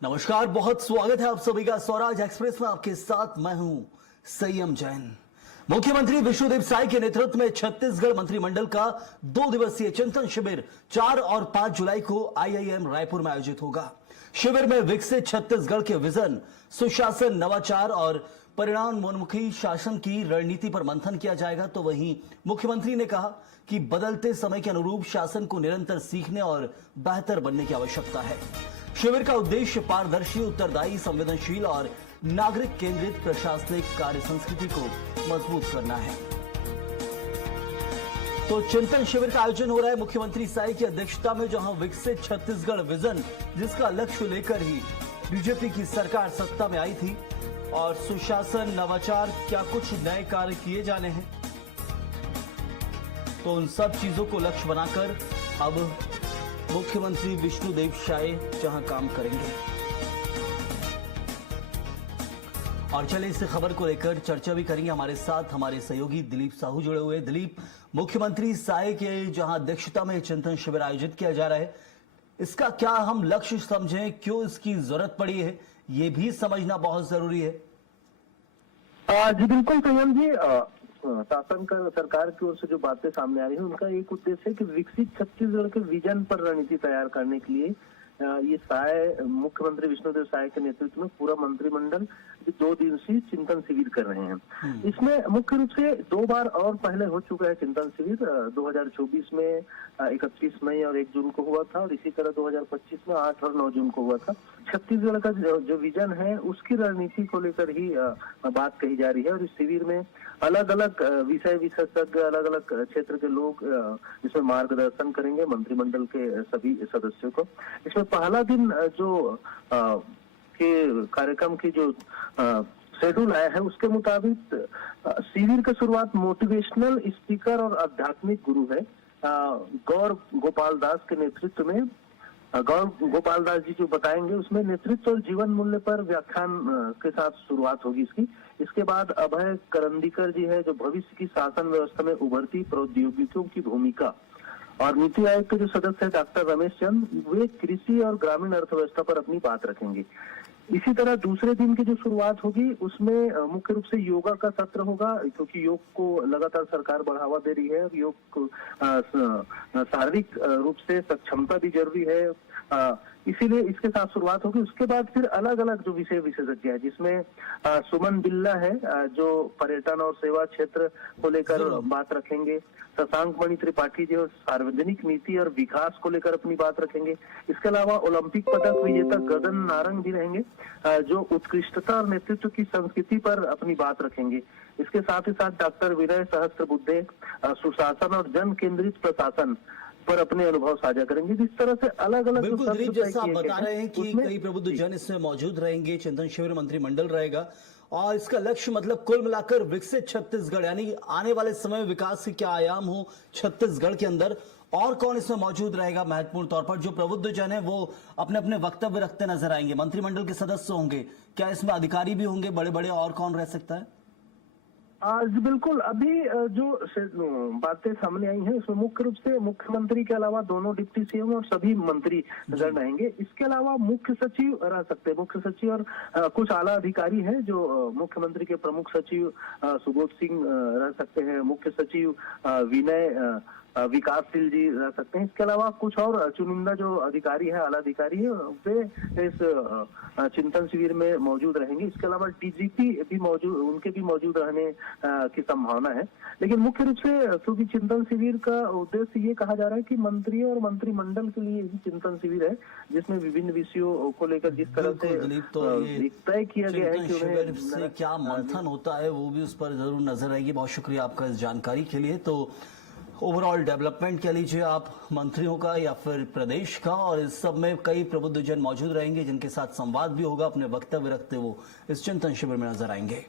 नमस्कार, बहुत स्वागत है आप सभी का स्वराज एक्सप्रेस में। आपके साथ मैं हूं संयम जैन। मुख्यमंत्री विष्णुदेव साय के नेतृत्व में छत्तीसगढ़ मंत्रिमंडल का 2 दिवसीय चिंतन शिविर 4 और 5 जुलाई को आईआईएम रायपुर में आयोजित होगा। शिविर में विकसित छत्तीसगढ़ के विजन, सुशासन, नवाचार और परिणामोन्मुखी शासन की रणनीति पर मंथन किया जाएगा। तो वहीं मुख्यमंत्री ने कहा कि बदलते समय के अनुरूप शासन को निरंतर सीखने और बेहतर बनने की आवश्यकता है। शिविर का उद्देश्य पारदर्शी, उत्तरदायी, संवेदनशील और नागरिक केंद्रित प्रशासनिक कार्य संस्कृति को मजबूत करना है। तो चिंतन शिविर का आयोजन हो रहा है मुख्यमंत्री साय की अध्यक्षता में, जहां विकसित छत्तीसगढ़ विजन, जिसका लक्ष्य लेकर ही बीजेपी की सरकार सत्ता में आई थी, और सुशासन, नवाचार, क्या कुछ नए कार्य किए जाने हैं, तो उन सब चीजों को लक्ष्य बनाकर अब मुख्यमंत्री विष्णुदेव साय जहां काम करेंगे। और चलिए इस खबर को लेकर चर्चा भी करेंगे। हमारे साथ हमारे सहयोगी दिलीप साहू जुड़े हुए। दिलीप, मुख्यमंत्री साय के जहां अध्यक्षता में चिंतन शिविर आयोजित किया जा रहा है, इसका क्या हम लक्ष्य समझें, क्यों इसकी जरूरत पड़ी है, ये भी समझना बहुत जरूरी है। जी बिल्कुल संयम जी, शासन का सरकार की ओर से जो बातें सामने आ रही है उनका एक उद्देश्य है कि विकसित छत्तीसगढ़ के विजन पर रणनीति तैयार करने के लिए ये साय, मुख्यमंत्री विष्णुदेव साय के नेतृत्व में पूरा मंत्रिमंडल 2 दिवसीय चिंतन शिविर कर रहे हैं। इसमें मुख्य रूप से 2 बार और पहले हो चुका है चिंतन शिविर। 2024 में 31 मई और 1 जून को हुआ था, और इसी तरह 2025 में 8 और 9 जून को हुआ था। छत्तीसगढ़ का जो विजन है उसकी रणनीति को लेकर ही बात कही जा रही है। और इस शिविर में अलग अलग विषय विशेषज्ञ, अलग अलग क्षेत्र के लोग इसमें मार्गदर्शन करेंगे मंत्रिमंडल के सभी सदस्यों को। इसमें पहला दिन जो के कार्यक्रम की जो शेड्यूल आया है उसके मुताबिक शिविर की शुरुआत मोटिवेशनल स्पीकर और आध्यात्मिक गुरु है गौर गोपाल दास के नेतृत्व में। गौर गोपाल दास जी जो बताएंगे उसमें नेतृत्व और जीवन मूल्य पर व्याख्यान के साथ शुरुआत होगी इसकी। इसके बाद अभय करंदीकर जी है जो भविष्य की शासन व्यवस्था में उभरती प्रौद्योगिकियों की भूमिका, और नीति आयोग के जो सदस्य है डॉक्टर रमेश चंद, वे कृषि और ग्रामीण अर्थव्यवस्था पर अपनी बात रखेंगे। इसी तरह दूसरे दिन की जो शुरुआत होगी उसमें मुख्य रूप से योगा का सत्र होगा, क्योंकि योग को लगातार सरकार बढ़ावा दे रही है और योग को शारीरिक रूप से सक्षमता भी जरूरी है, इसीलिए इसके साथ शुरुआत होगी। उसके बाद फिर अलग अलग जो विषय विशेषज्ञ है, जिसमें सुमन बिल्ला है जो पर्यटन और सेवा क्षेत्र को लेकर बात रखेंगे। शशांक मणि त्रिपाठी जो सार्वजनिक नीति और विकास को लेकर अपनी बात रखेंगे। इसके अलावा ओलंपिक पदक विजेता गगन नारंग भी रहेंगे जो उत्कृष्टता और नेतृत्व की संस्कृति पर अपनी बात रखेंगे। इसके साथ ही साथ डॉक्टर विनय सहस्त्रबुद्धे सुशासन और जन केंद्रित प्रशासन पर अपने अनुभव साझा करेंगे। जिस तरह से अलग अलग बिल्कुल दिलीप, जैसा आप बता रहे हैं कि कई प्रबुद्ध जन इसमें मौजूद रहेंगे, चिंतन शिविर मंत्रिमंडल रहेगा, और इसका लक्ष्य मतलब कुल मिलाकर विकसित छत्तीसगढ़, यानी आने वाले समय में विकास के क्या आयाम हो छत्तीसगढ़ के अंदर, और कौन इसमें मौजूद रहेगा महत्वपूर्ण तौर पर। जो प्रबुद्ध जन है वो अपने अपने वक्तव्य रखते नजर आएंगे, मंत्रिमंडल के सदस्य होंगे, क्या इसमें अधिकारी भी होंगे बड़े बड़े, और कौन रह सकता है? जी बिल्कुल, अभी जो बातें सामने आई हैं उसमें मुख्य रूप से मुख्यमंत्री के अलावा दोनों डिप्टी सीएम और सभी मंत्री गण रहेंगे। इसके अलावा मुख्य सचिव रह सकते हैं, मुख्य सचिव और कुछ आला अधिकारी हैं जो मुख्यमंत्री के प्रमुख सचिव सुबोध सिंह रह सकते हैं, मुख्य सचिव विनय विकासशील जी रह सकते हैं। इसके अलावा कुछ और चुनिंदा जो अधिकारी है, आला अधिकारी है, वे इस चिंतन शिविर में मौजूद रहेंगे। इसके अलावा डीजीपी भी मौजूद, उनके भी मौजूद रहने की संभावना है। लेकिन मुख्य रूप से क्योंकि चिंतन शिविर का उद्देश्य ये कहा जा रहा है कि मंत्री और मंत्रिमंडल के लिए ही चिंतन शिविर है, जिसमें विभिन्न विषयों को लेकर जिस तरह से तय किया गया है कि उन्हें क्या मंथन होता है वो भी उस पर जरूर नजर आएगी। बहुत शुक्रिया आपका इस जानकारी के लिए। तो ओवरऑल डेवलपमेंट कह लीजिए आप मंत्रियों का या फिर प्रदेश का, और इस सब में कई प्रबुद्ध जन मौजूद रहेंगे जिनके साथ संवाद भी होगा, अपने वक्तव्य रखते वो इस चिंतन शिविर में नजर आएंगे।